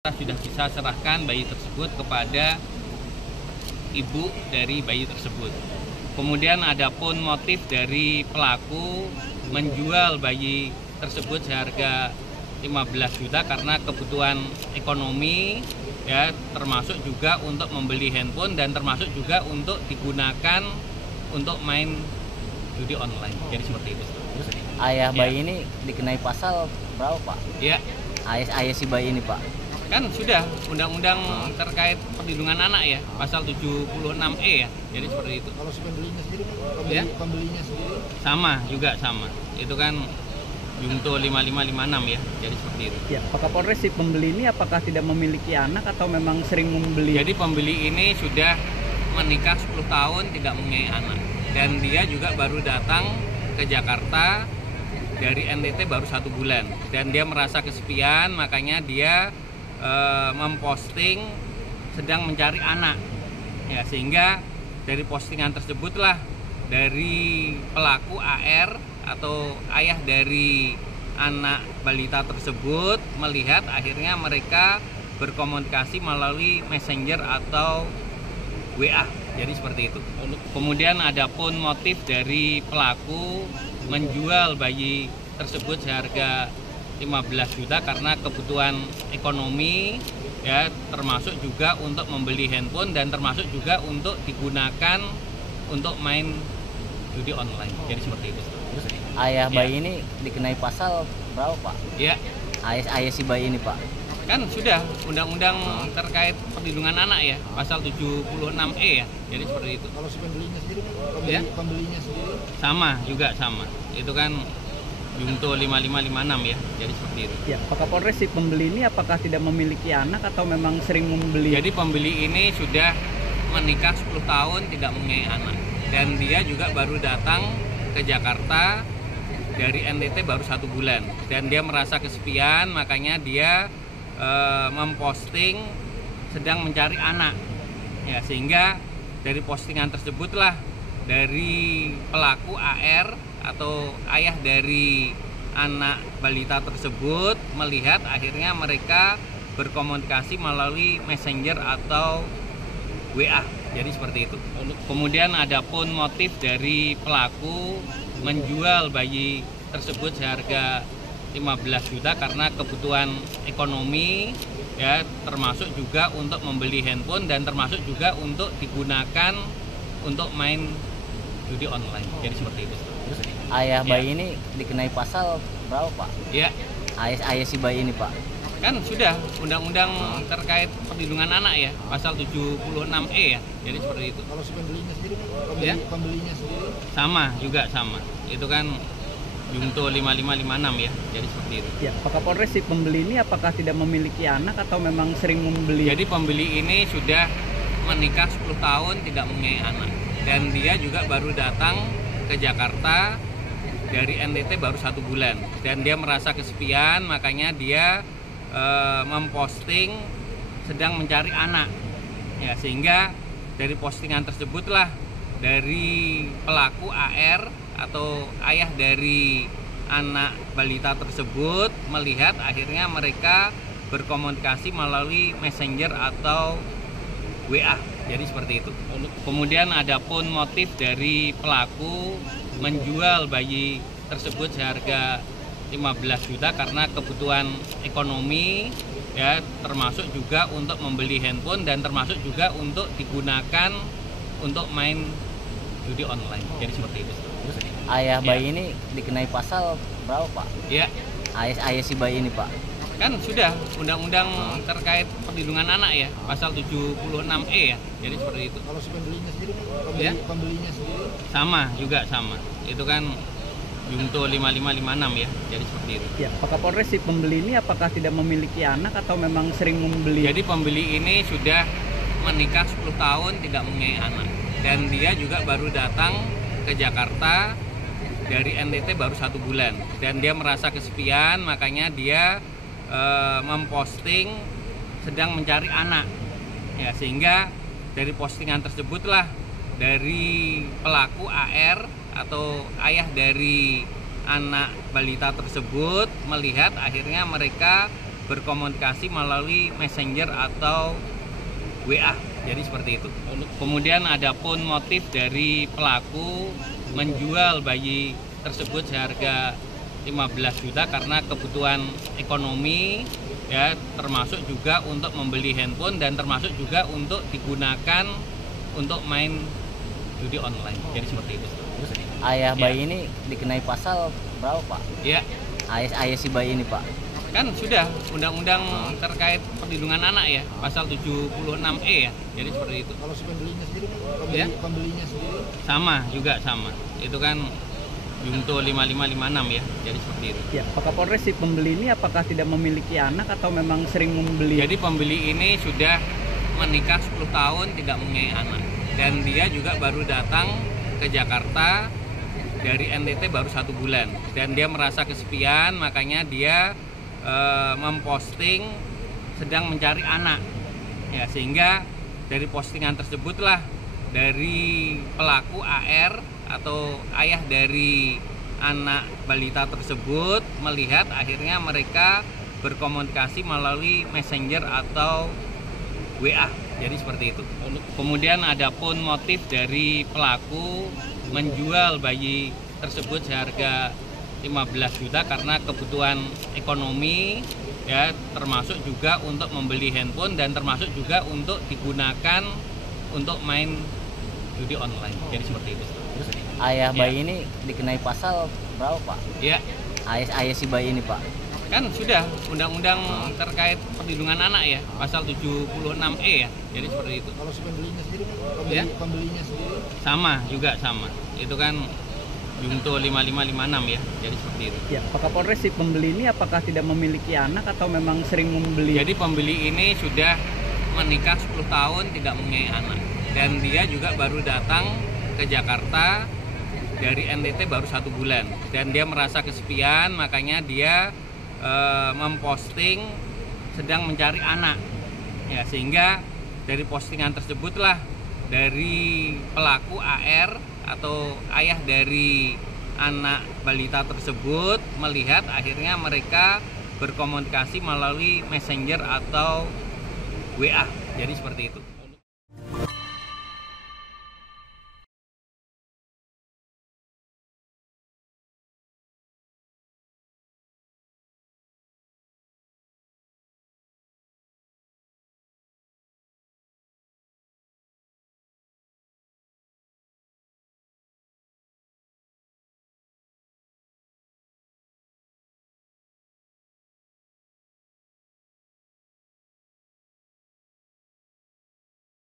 Sudah bisa serahkan bayi tersebut kepada ibu dari bayi tersebut. Kemudian adapun motif dari pelaku menjual bayi tersebut seharga 15 juta karena kebutuhan ekonomi, ya, termasuk juga untuk membeli handphone dan termasuk juga untuk digunakan untuk main judi online. Jadi seperti itu. Ayah bayi ini dikenai pasal berapa, Pak? Ya, Ayah si bayi ini, Pak. kan sudah undang-undang terkait perlindungan anak ya, pasal 76E ya. Jadi seperti itu. Kalau si pembelinya sendiri, pembelinya sendiri Sama juga sama. Itu kan Junto 5556 ya. Jadi seperti itu. Ya, Pak Kapolres, si pembeli ini apakah tidak memiliki anak atau memang sering membeli? Jadi pembeli ini sudah menikah 10 tahun tidak mempunyai anak. Dan dia juga baru datang ke Jakarta dari NTT baru 1 bulan. Dan dia merasa kesepian, makanya dia memposting sedang mencari anak. Ya, sehingga dari postingan tersebutlah dari pelaku AR atau ayah dari anak balita tersebut melihat, akhirnya mereka berkomunikasi melalui Messenger atau WA. Jadi seperti itu. Kemudian adapun motif dari pelaku menjual bayi tersebut seharga 15 juta karena kebutuhan ekonomi, ya, termasuk juga untuk membeli handphone dan termasuk juga untuk digunakan untuk main judi online. Jadi seperti itu. Ayah bayi ini dikenai pasal berapa, Pak? Ya, Ayah si bayi ini, Pak. kan sudah undang-undang terkait perlindungan anak ya, pasal 76E ya. Jadi seperti itu. kalau si pembelinya sendiri, pembelinya sendiri Sama juga sama. Itu kan Junto 5556 ya. Jadi seperti itu. Ya, Pak Kapolres, si pembeli ini apakah tidak memiliki anak atau memang sering membeli? Jadi pembeli ini sudah menikah 10 tahun tidak mempunyai anak. Dan dia juga baru datang ke Jakarta dari NTT baru 1 bulan. Dan dia merasa kesepian, makanya dia memposting sedang mencari anak. Ya, sehingga dari postingan tersebutlah dari pelaku AR atau ayah dari anak balita tersebut melihat, akhirnya mereka berkomunikasi melalui Messenger atau WA. Jadi seperti itu. Kemudian adapun motif dari pelaku menjual bayi tersebut seharga 15 juta karena kebutuhan ekonomi, ya, termasuk juga untuk membeli handphone dan termasuk juga untuk digunakan untuk main judi online. Jadi seperti itu. Ayah bayi ini dikenai pasal berapa, Pak? Ya, Ayah si bayi ini, Pak. kan sudah undang-undang terkait perlindungan anak ya, pasal 76E ya. Jadi seperti itu. kalau si pembelinya sendiri, pembelinya sendiri Sama juga sama. Itu kan Junto 5556 ya. Jadi seperti itu. Ya, Pak Kapolres, si pembeli ini apakah tidak memiliki anak atau memang sering membeli? Jadi pembeli ini sudah menikah 10 tahun tidak mempunyai anak. Dan dia juga baru datang ke Jakarta dari NTT baru 1 bulan. Dan dia merasa kesepian, makanya dia memposting sedang mencari anak. Ya, sehingga dari postingan tersebutlah dari pelaku AR atau ayah dari anak balita tersebut melihat, akhirnya mereka berkomunikasi melalui Messenger atau WA. Jadi seperti itu. Kemudian adapun motif dari pelaku menjual bayi tersebut seharga 15 juta karena kebutuhan ekonomi, ya, termasuk juga untuk membeli handphone dan termasuk juga untuk digunakan untuk main judi online. Jadi seperti itu. Ayah bayi ini dikenai pasal berapa, Pak? Ya, Ayah si bayi ini, Pak. kan sudah undang-undang terkait perlindungan anak ya, pasal 76E ya. Jadi seperti itu. kalau si pembelinya sendiri, pembelinya sendiri Sama juga sama. Itu kan Junto 5556 ya. Jadi seperti itu. Ya, Pak Kapolres, si pembeli ini apakah tidak memiliki anak atau memang sering membeli? Jadi pembeli ini sudah menikah 10 tahun tidak mempunyai anak. Dan dia juga baru datang ke Jakarta dari NTT baru 1 bulan. Dan dia merasa kesepian, makanya dia memposting sedang mencari anak. Ya, sehingga dari postingan tersebutlah dari pelaku AR atau ayah dari anak balita tersebut melihat, akhirnya mereka berkomunikasi melalui Messenger atau WA. Jadi seperti itu. Kemudian adapun motif dari pelaku menjual bayi tersebut seharga 15 juta karena kebutuhan ekonomi, ya, termasuk juga untuk membeli handphone dan termasuk juga untuk digunakan untuk main judi online. Jadi seperti itu. Terus ayah bayi ini dikenai pasal berapa, Pak? Ya, Ayah si bayi ini, Pak. kan sudah undang-undang terkait perlindungan anak ya, pasal 76E ya. Jadi seperti itu. Kalau si pembelinya sendiri, Ya. pembelinya sendiri, Sama. Itu kan Junto 5556 ya. Jadi seperti itu. Ya, Pak Kapolres, si pembeli ini apakah tidak memiliki anak atau memang sering membeli? Jadi pembeli ini sudah menikah 10 tahun tidak mempunyai anak. Dan dia juga baru datang ke Jakarta dari NTT baru 1 bulan. Dan dia merasa kesepian, makanya dia memposting sedang mencari anak. Ya, sehingga dari postingan tersebutlah dari pelaku AR atau ayah dari anak balita tersebut melihat, akhirnya mereka berkomunikasi melalui Messenger atau WA. Jadi seperti itu. Kemudian adapun motif dari pelaku menjual bayi tersebut seharga 15 juta karena kebutuhan ekonomi, ya, termasuk juga untuk membeli handphone dan termasuk juga untuk digunakan untuk main judi online. Jadi seperti itu. Terus ayah bayi ini dikenai pasal berapa, Pak? Ya, Ayah si bayi ini, Pak. kan sudah undang-undang terkait perlindungan anak ya, pasal 76E ya. Jadi seperti itu. kalau si pembelinya sendiri, Ya. pembelinya sendiri, Sama. Itu kan Junto 5556 ya. Jadi seperti itu. Ya, Pak Kapolres, si pembeli ini apakah tidak memiliki anak atau memang sering membeli? Jadi pembeli ini sudah menikah 10 tahun tidak mempunyai anak. Dan dia juga baru datang ke Jakarta dari NTT baru 1 bulan. Dan dia merasa kesepian, makanya dia memposting sedang mencari anak. Ya, sehingga dari postingan tersebutlah dari pelaku AR atau ayah dari anak balita tersebut melihat, akhirnya mereka berkomunikasi melalui Messenger atau WA. Jadi seperti itu.